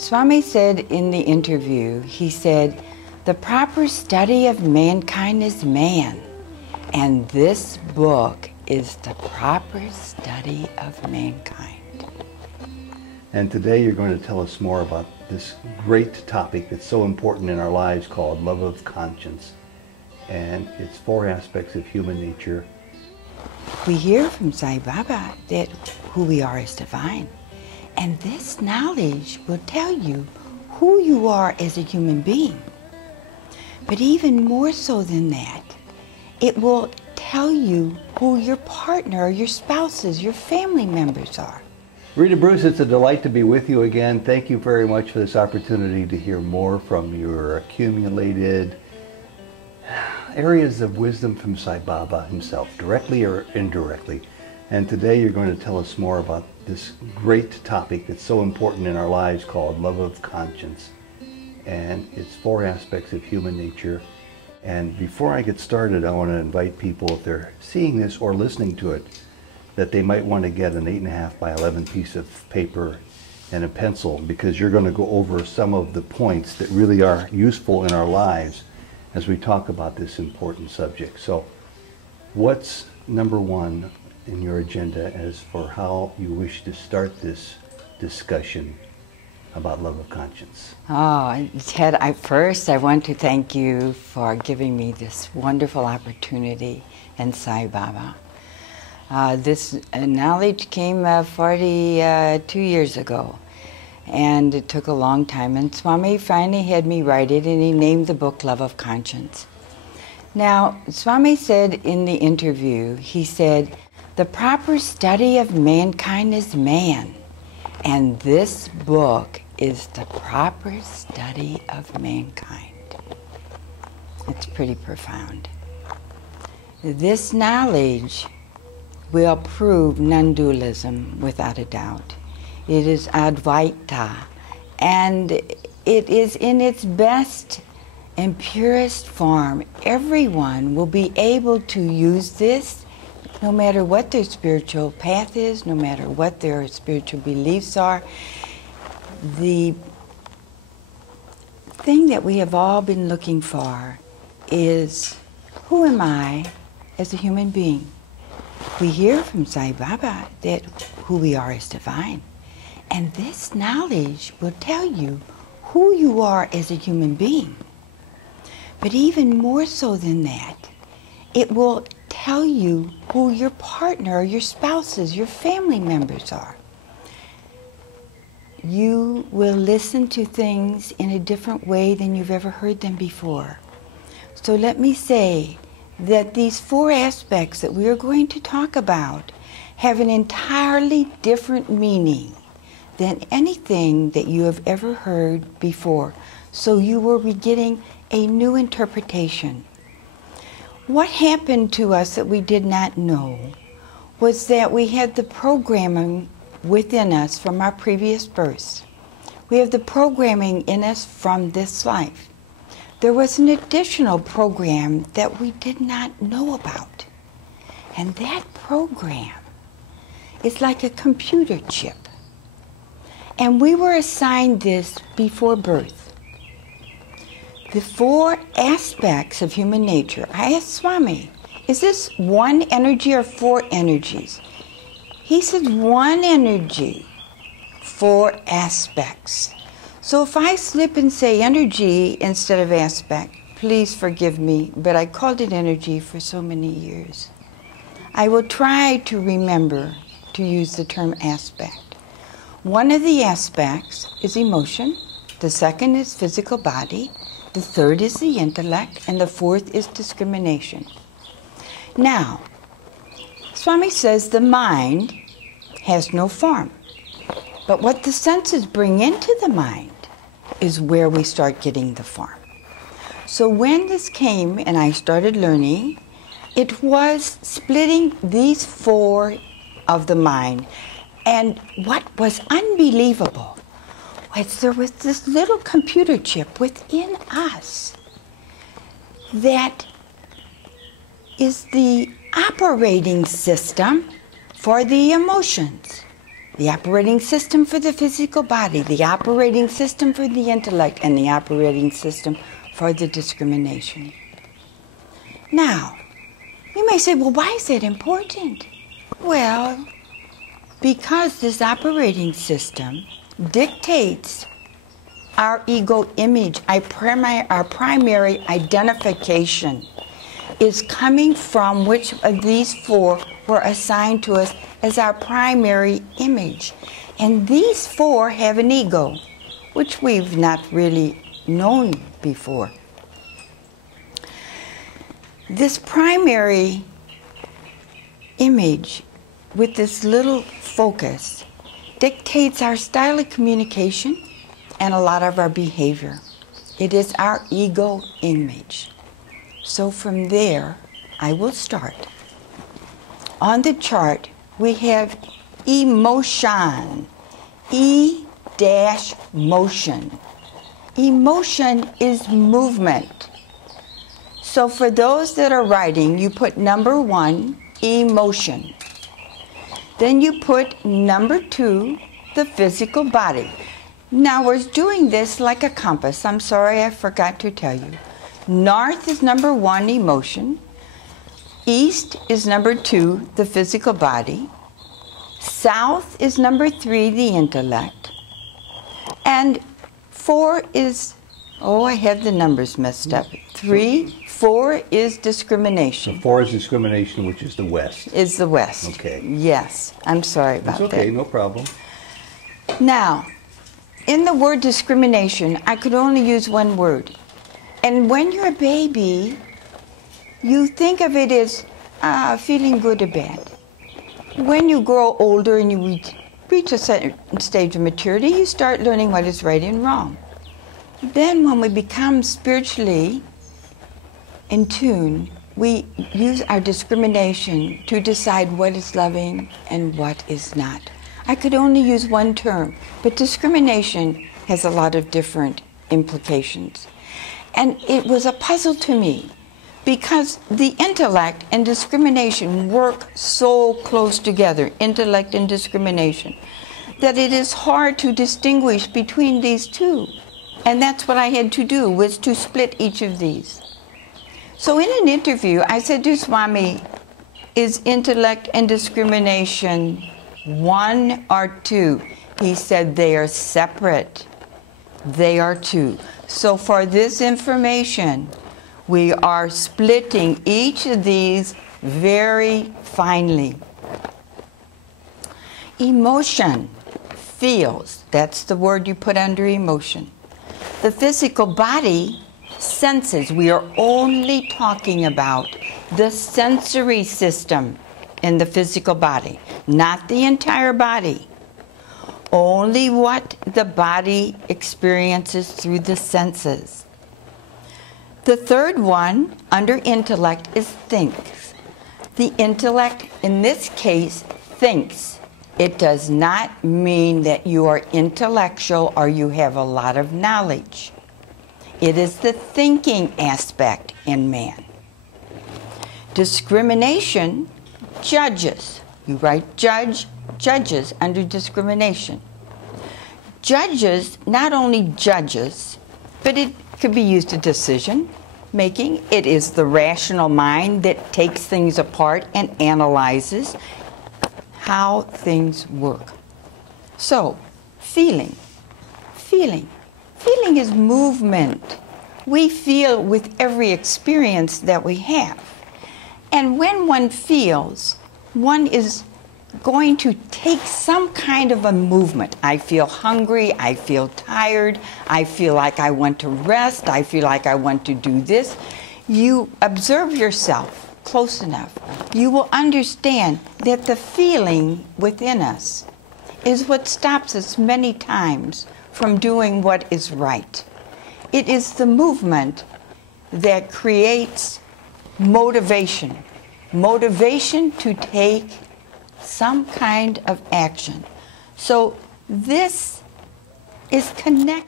Swami said in the interview, he said, the proper study of mankind is man, and this book is the proper study of mankind. And today you're going to tell us more about this great topic that's so important in our lives called love of conscience. And it's 4 aspects of human nature. We hear from Sai Baba that who we are is divine. And this knowledge will tell you who you are as a human being. But even more so than that, it will tell you who your partner, your spouses, your family members are. Rita Bruce, it's a delight to be with you again. Thank you very much for this opportunity to hear more from your accumulated areas of wisdom from Sai Baba himself, directly or indirectly. And today you're going to tell us more about this great topic that's so important in our lives called love of conscience. And it's 4 aspects of human nature. And before I get started, I want to invite people, if they're seeing this or listening to it, that they might want to get an 8.5 by 11 piece of paper and a pencil, because you're going to go over some of the points that really are useful in our lives as we talk about this important subject. So what's number 1 in your agenda as for how you wish to start this discussion about love of conscience? Oh, Ted, first I want to thank you for giving me this wonderful opportunity and Sai Baba. This knowledge came 42 years ago, and it took a long time, and Swami finally had me write it, and he named the book Love of Conscience. Now, Swami said in the interview, he said, the proper study of mankind is man, and this book is the proper study of mankind. It's pretty profound. This knowledge will prove non-dualism without a doubt. It is Advaita, and it is in its best and purest form. Everyone will be able to use this, no matter what their spiritual path is, no matter what their spiritual beliefs are. The thing that we have all been looking for is, who am I as a human being? We hear from Sai Baba that who we are is divine. And this knowledge will tell you who you are as a human being. But even more so than that, it will tell you who your partner, your spouses, your family members are. You will listen to things in a different way than you've ever heard them before. So let me say that these 4 aspects that we are going to talk about have an entirely different meaning than anything that you have ever heard before. So you will be getting a new interpretation. What happened to us that we did not know was that we had the programming within us from our previous births. We have the programming in us from this life. There was an additional program that we did not know about. And that program is like a computer chip. And we were assigned this before birth. The 4 aspects of human nature. I asked Swami, is this 1 energy or 4 energies? He said 1 energy, 4 aspects. So if I slip and say energy instead of aspect, please forgive me, but I called it energy for so many years. I will try to remember to use the term aspect. 1 of the aspects is emotion, the 2nd is physical body, the 3rd is the intellect, and the 4th is discrimination. Now, Swami says the mind has no form, but what the senses bring into the mind is where we start getting the form. So when this came and I started learning, it was splitting these 4 of the mind. And what was unbelievable was there was this little computer chip within us that is the operating system for the emotions. The operating system for the physical body, the operating system for the intellect, and the operating system for the discrimination. Now, you may say, well, why is that important? Well, because this operating system dictates our ego image, our primary identification is coming from which of these four were assigned to us as our primary image. And these four have an ego, which we've not really known before. This primary image with this little focus dictates our style of communication and a lot of our behavior. It is our ego image. So from there, I will start. On the chart, we have emotion. E-motion. Emotion is movement. So for those that are writing, you put number 1, emotion. Then you put number 2, the physical body. Now we're doing this like a compass. I'm sorry, I forgot to tell you. North is number 1, emotion. East is number 2, the physical body. South is number 3, the intellect. And 4 is, oh, I have the numbers messed up. 4 is discrimination. So 4 is discrimination, which is the West. Is the West. Okay. Yes. I'm sorry about that. It's okay, no problem. Now, in the word discrimination, I could only use one word. And when you're a baby, you think of it as feeling good or bad. When you grow older and you reach a certain stage of maturity, you start learning what is right and wrong. Then when we become spiritually in tune, we use our discrimination to decide what is loving and what is not. I could only use one term, but discrimination has a lot of different implications. And it was a puzzle to me because the intellect and discrimination work so close together, intellect and discrimination, that it is hard to distinguish between these two. And that's what I had to do, was to split each of these. So in an interview, I said to Swami, is intellect and discrimination one or two? He said they are separate. They are two. So for this information, we are splitting each of these very finely. Emotion, feels, that's the word you put under emotion. The physical body senses. We are only talking about the sensory system in the physical body, not the entire body. Only what the body experiences through the senses. The third one, under intellect, is thinks. The intellect, in this case, thinks. It does not mean that you are intellectual or you have a lot of knowledge. It is the thinking aspect in man. Discrimination judges. You write judge, judges under discrimination. Judges, not only judges, but it could be used to decision making. It is the rational mind that takes things apart and analyzes how things work. So, feeling. Feeling is movement. We feel with every experience that we have. And when one feels, one is going to take some kind of a movement. I feel hungry, I feel tired, I feel like I want to rest, I feel like I want to do this. You observe yourself close enough, you will understand that the feeling within us is what stops us many times from doing what is right. It is the movement that creates motivation. Motivation to take some kind of action. So this is connected.